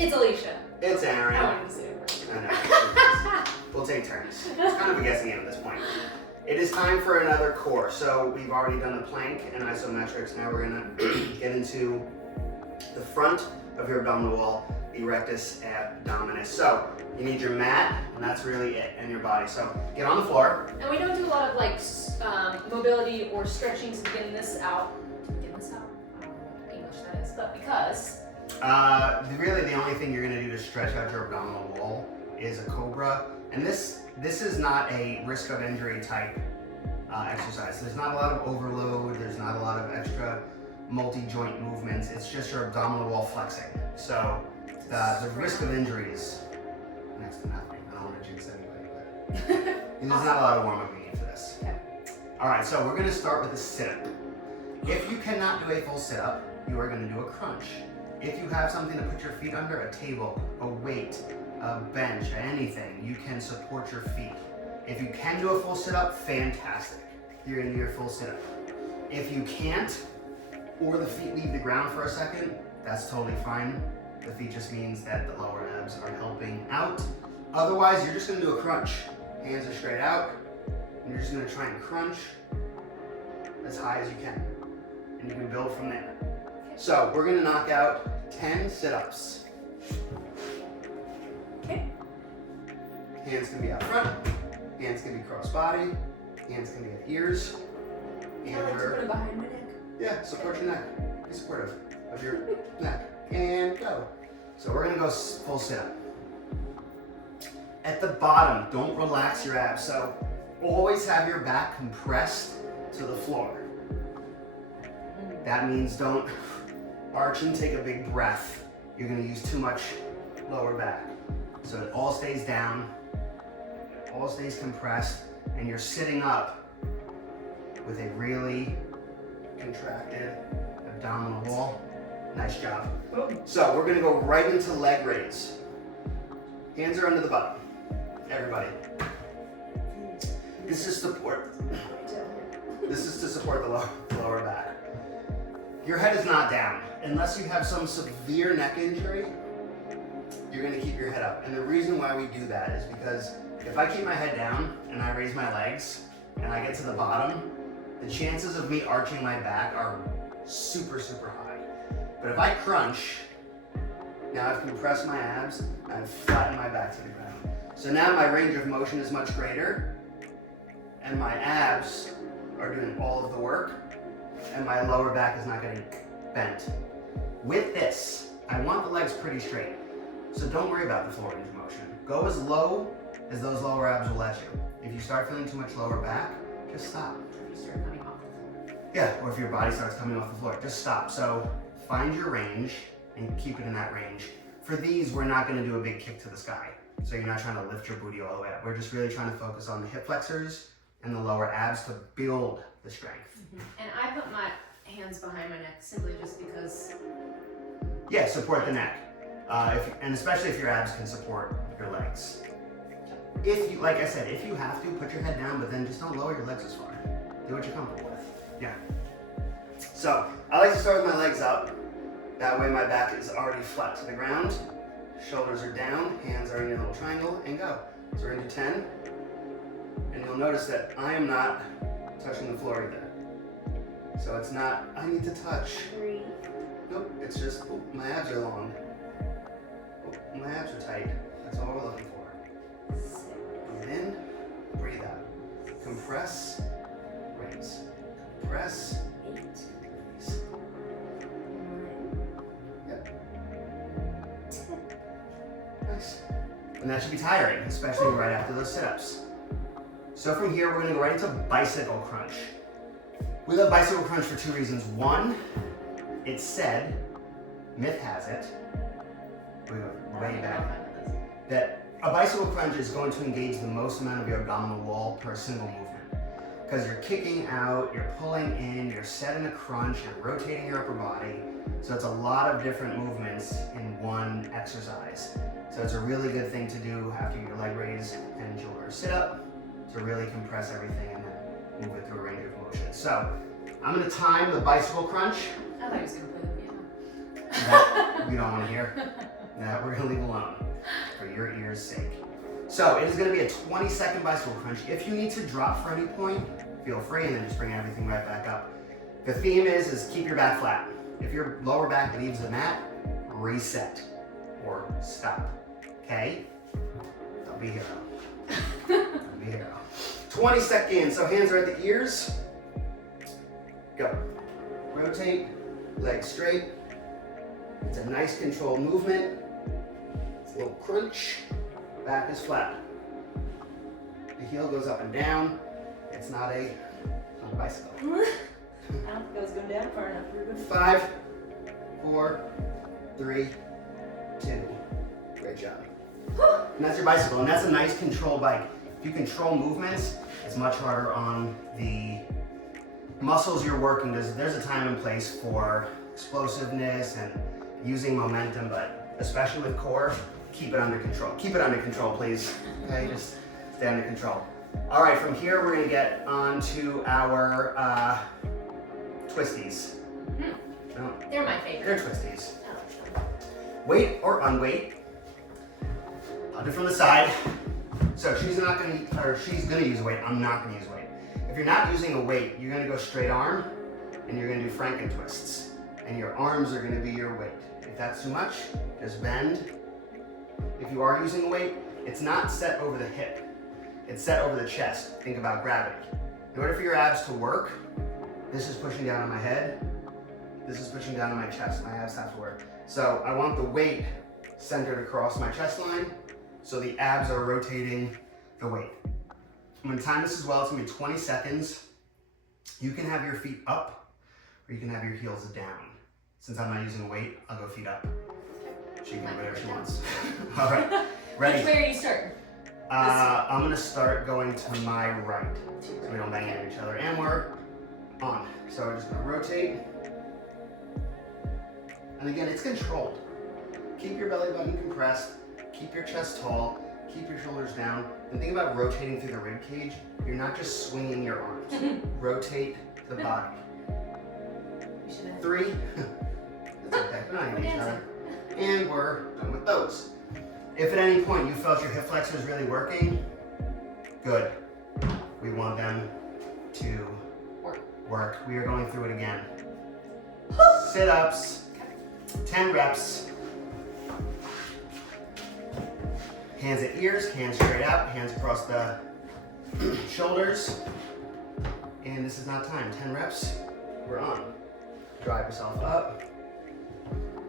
It's Alicia. It's Aaron. I wanted to say it first. I know. We'll take turns. It's kind of a guessing game at this point. It is time for another core. So we've already done the plank and isometrics. Now we're gonna get into the front of your abdominal wall, the rectus abdominis. So you need your mat, and that's really it, and your body. So get on the floor. And we don't do a lot of like mobility or stretching to begin this out. I don't know what English that is, but because Really the only thing you're gonna do to stretch out your abdominal wall is a cobra. And this is not a risk of injury type exercise. There's not a lot of overload, there's not a lot of extra multi-joint movements. It's just your abdominal wall flexing. So the risk of injury is next to nothing. I don't want to jinx anybody, but there's not a lot of warm-up you need for this. Okay. All right, so we're gonna start with a sit-up. If you cannot do a full sit-up, you are gonna do a crunch. If you have something to put your feet under, a table, a weight, a bench, anything, you can support your feet. If you can do a full sit-up, fantastic. You're gonna do your full sit-up. If you can't, or the feet leave the ground for a second, that's totally fine. The feet just means that the lower abs are helping out. Otherwise, you're just gonna do a crunch. Hands are straight out, and you're just gonna try and crunch as high as you can. And you can build from there. So we're gonna knock out 10 sit-ups. Okay. Hands can be out front, hands can be cross-body, hands can be at ears. I like to put it behind my neck. Yeah, support your neck. Be supportive of your neck. And go. So we're gonna go full sit-up. At the bottom, don't relax your abs. So always have your back compressed to the floor. That means don't arch and take a big breath. You're gonna use too much lower back. So it all stays down, all stays compressed, and you're sitting up with a really contracted abdominal wall. Nice job. So we're gonna go right into leg raise. Hands are under the bottom. Everybody. This is support. This is to support the lower back. Your head is not down. Unless you have some severe neck injury, you're gonna keep your head up. And the reason why we do that is because if I keep my head down and I raise my legs and I get to the bottom, the chances of me arching my back are super, super high. But if I crunch, now I've compressed my abs, I've flattened my back to the ground. So now my range of motion is much greater, and my abs are doing all of the work, and my lower back is not getting bent. With this, I want the legs pretty straight. So don't worry about the floor range of motion. Go as low as those lower abs will let you. If you start feeling too much lower back, just stop. You start coming off the floor. Yeah, or if your body starts coming off the floor, just stop. So find your range and keep it in that range. For these, we're not gonna do a big kick to the sky. So you're not trying to lift your booty all the way up. We're just really trying to focus on the hip flexors and the lower abs to build the strength. And I put my hands behind my neck simply just because. Yeah, support the neck. And especially if your abs can support your legs. If you, like I said, if you have to, put your head down, but then just don't lower your legs as far. Do what you're comfortable with. Yeah. So I like to start with my legs up. That way my back is already flat to the ground. Shoulders are down, hands are in your little triangle, and go. So we're gonna do 10. And you'll notice that I am not touching the floor either. So it's not, I need to touch. 3. Nope, it's just, oh, my abs are long. Oh, my abs are tight. That's all we're looking for. 6. Breathe in, breathe out. Compress, raise. Compress, 8. raise. 9. Yep, 10. nice. And that should be tiring, especially right after those sit-ups. So from here, we're gonna go right into bicycle crunch. We love bicycle crunch for 2 reasons. One, it's said, myth has it, we go way back, that a bicycle crunch is going to engage the most amount of your abdominal wall per single movement. Because you're kicking out, you're pulling in, you're setting a crunch, you're rotating your upper body. So it's a lot of different movements in one exercise. So it's a really good thing to do after your leg raise and your sit up to really compress everything and then move it through a range of motion. So I'm gonna time the bicycle crunch. I thought he was going to play the piano. That we don't want to hear. that we're gonna leave alone for your ears' sake. So it is gonna be a 20-second bicycle crunch. If you need to drop for any point, feel free, and then just bring everything right back up. The theme is keep your back flat. If your lower back leaves the mat, reset or stop, okay? Don't be a hero. Don't be a hero. 20 seconds, so hands are at the ears. Go. Rotate, legs straight. It's a nice controlled movement. It's a little crunch. Back is flat. The heel goes up and down. It's not a bicycle. I don't think I was going down far enough, Ruben. 5, 4, 3, 2. Great job. And that's your bicycle, and that's a nice controlled bike. If you control movements, it's much harder on the muscles you're working. There's a time and place for explosiveness and using momentum, but especially with core, keep it under control. Keep it under control, please. Okay, just stay under control. All right, from here, we're gonna get on to our twisties. No, They're my favorite. they're twisties. I like them. Weight or unweight. I'll do from the side. So she's gonna use a weight. I'm not gonna use a weight. If you're not using a weight, you're gonna go straight arm, and you're gonna do Franken twists. And your arms are gonna be your weight. If that's too much, just bend. If you are using a weight, it's not set over the hip. It's set over the chest. Think about gravity. In order for your abs to work, this is pushing down on my head. This is pushing down on my chest. My abs have to work. So I want the weight centered across my chest line, so the abs are rotating the weight. I'm gonna time this as well. It's gonna be 20 seconds. You can have your feet up, or you can have your heels down. Since I'm not using a weight, I'll go feet up. She can do whatever she wants. All right, ready? Which way are you starting? I'm gonna start going to my right, so we don't bang into each other. And we're on. So we're just gonna rotate. And again, it's controlled. Keep your belly button compressed, keep your chest tall, keep your shoulders down. And think about rotating through the rib cage. You're not just swinging your arms. Rotate the body. 3. It's okay, we're not hitting each other. And we're done with those. If at any point you felt your hip flexors really working, good. We want them to work. We are going through it again. Sit-ups, 10 reps. Hands at ears, hands straight out, hands across the shoulders. And this is not time. 10 reps, we're on. Drive yourself up.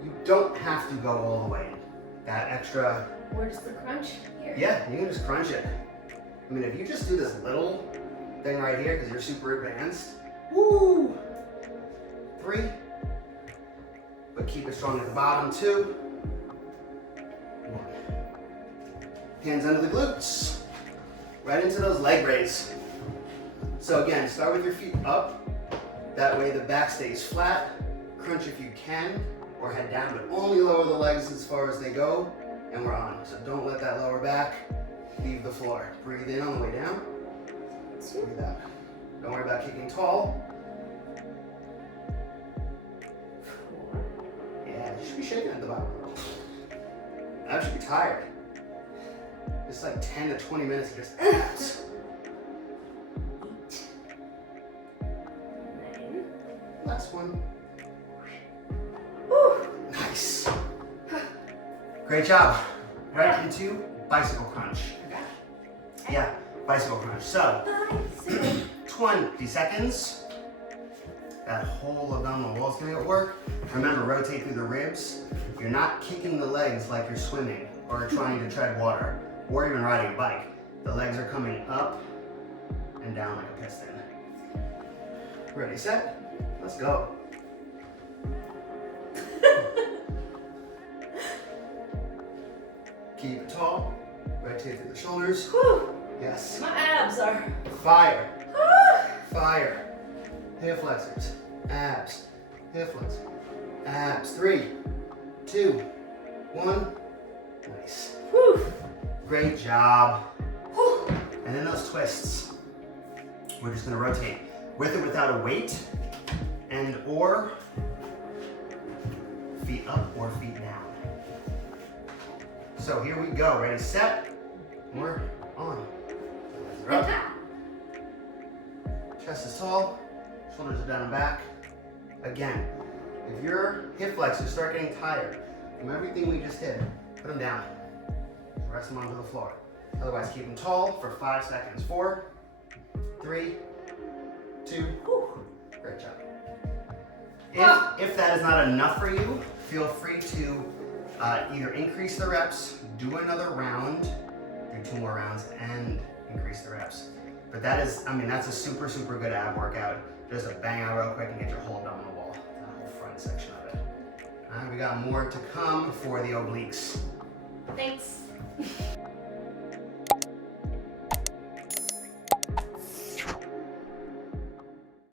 You don't have to go all the way. That extra. Where's the crunch? Here. Yeah, you can just crunch it. I mean, if you just do this little thing right here, because you're super advanced, woo! 3. But keep it strong at the bottom. 2. 1. Hands under the glutes. Right into those leg raise. So again, start with your feet up. That way the back stays flat. Crunch if you can, or head down, but only lower the legs as far as they go, and we're on. So don't let that lower back leave the floor. Breathe in on the way down. Breathe out. Don't worry about kicking tall. 4. Yeah, you should be shaking at the bottom. I should be tired. It's like 10 to 20 minutes of just abs. 8. 9. Last one. Woo. Nice. Great job. Right into bicycle crunch. Yeah, bicycle crunch. So, 20 seconds. That whole abdominal wall is gonna get work. Remember, rotate through the ribs. You're not kicking the legs like you're swimming or trying to tread water or even riding a bike. The legs are coming up and down like a piston. Ready, set, let's go. Keep it tall, rotate through the shoulders. Whew. Yes. My abs are. Fire. Fire. Hip flexors. Abs. Hip flexors. Abs. 3, 2, 1. Nice. Whew. Great job. Whew. And then those twists. We're just gonna rotate with or without a weight, and or feet up or feet down. So here we go. Ready, set. We're on. Legs are up. Chest is tall. Shoulders are down and back. Again, if your hip flexors start getting tired from everything we just did, put them down. Rest them onto the floor. Otherwise, keep them tall for 5 seconds. 4, 3, 2, great job. If that is not enough for you, feel free to either increase the reps, do another round, do 2 more rounds, and increase the reps. But that is, I mean, that's a super, super good ab workout. Just a bang out real quick and get your whole abdominal wall, the whole front section of it. All right, we got more to come for the obliques. Thanks.